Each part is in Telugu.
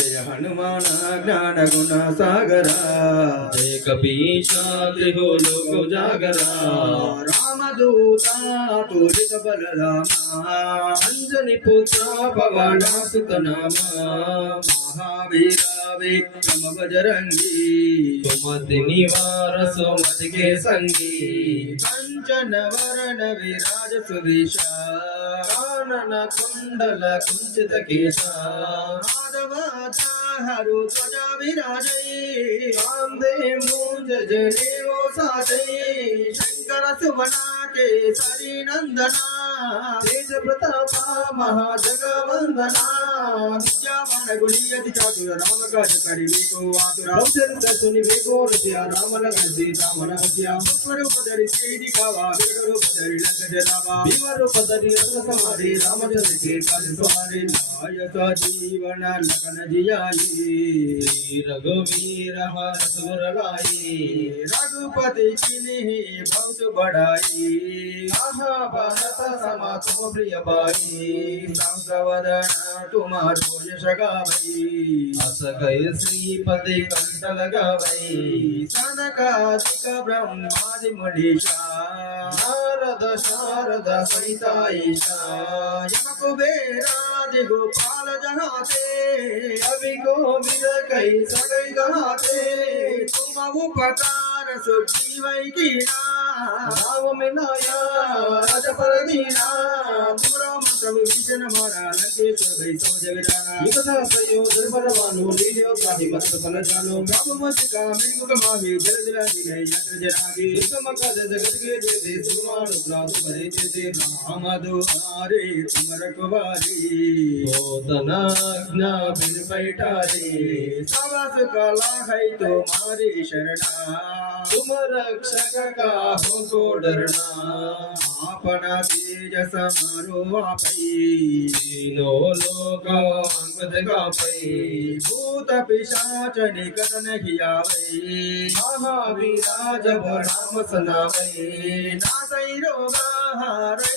జయ హనుమాన జ్ఞాన గుణ సాగరా జయ కపీశా త్రిహోలోక జాగరా రామదూత తోలిత బలరామా అంజని పుత్ర పవనాసుత నామ మహావీర విక్రమ బజరంగి సుమతి నివార సుమతికే సంగీ కంచన వరణ విరాజ సువిశ गणन कुण्डल कुञ्चित हरु त्वजा विराजै वंदे साजै शङ्कर तेज महाजगवन्दना ಗುಡಿಯದಿ ಚಾತುರ ರಾಮಕಾಶ ಕಡಿಬೇಕು ಆತುರ ಔಷಧ ಸುನಿಬೇಕು ಹೃದಯ ರಾಮನ ಗಣಸಿ ರಾಮನ ಹೃದಯ ಸ್ವರೂಪ ಧರಿಸಿ ಹಿಡಿಕಾವ ಬೇಡ ರೂಪ ಧರಿ ಲಂಕ ಜಲಾವ ದೇವ ರೂಪ ಧರಿ ರತ್ನ ಸಮಾಧಿ ರಾಮಚಂದ್ರಕ್ಕೆ ಕಾಲಿಸುವಾರಿ ನಾಯಕ ಜೀವನ ನಕನ ಜಿಯಾಯಿ ರಘುವೀರ ಹರ ಸುರಲಾಯಿ ರಘುಪತಿ ಕಿಲಿಹಿ ಬಹುತು ಬಡಾಯಿ ಮಹಾಭಾರತ ಸಮ ತುಮ ಪ್ರಿಯ ಬಾಯಿ सवदनाटु मारोजशगावै असकै श्रीपदे कण्टलगावै सनकादिक ब्रह्मादिमुनिषा नारद शारद सहितायिषा यमकुबेरादि गोपाल जनाते अभि गोविद कै सगै गनाते तुम उपकार सुग्रीवै कीणा। भाव में तुमरा मंत्र विभीषण मारा लंकेश्वर भई सो जग जाना युगता सयो दरबार वालो लीलियो काहि मत फल जानो ब्रह्मवत का मृग माही जल जला गई यत्र जनागी दुर्गम काज जगत के देते सुगमान प्रात भरे देते राम दुआरे तुम रखवारी ओ तनाज्ञा बिन बैठारे सबस कला है तुम्हारी शरणा तुम रक्षक का हो को डरना अपना तेज समारो लो लोकापै भूत पिशाच निकट नहीं आवे महावीरा जब राम सनावे नासै रोगा हारै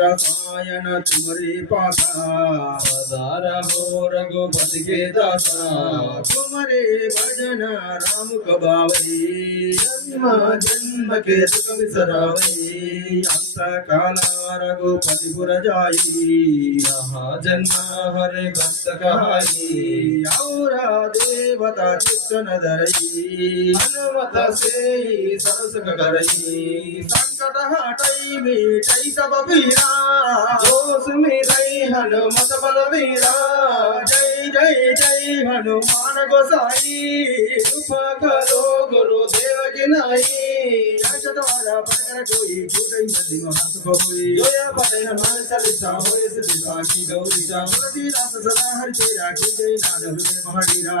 రామాయణ తుమరి పాసార హో రఘుపతి కే దాసా తుమరే భజన రాముక బావై జన్మ జన్మ కే సుఖ విసరావై అంతకాలారగు పతిపురజాయి జన్మ హరే భక్తకాయి ఔరా దేవత చిత్తన ధరయి హనుమత సేయి సరసక కరయి సంకట హటై మీటై సభ వీరా జోసుమిరై హనుమత బల వీరా జై జై జై హనుమాన్ గోసాయి కృప కరో గురు దేవకి నాయి పడకరటో ఈ కూటై మధ్య హసుకోపోయి జోయా పదైన మాన చలిత హోయస దిశా కి గౌరిత మురతి రాస సదా హరి చేరా కీ జై నాద హృదయ మహడీరా.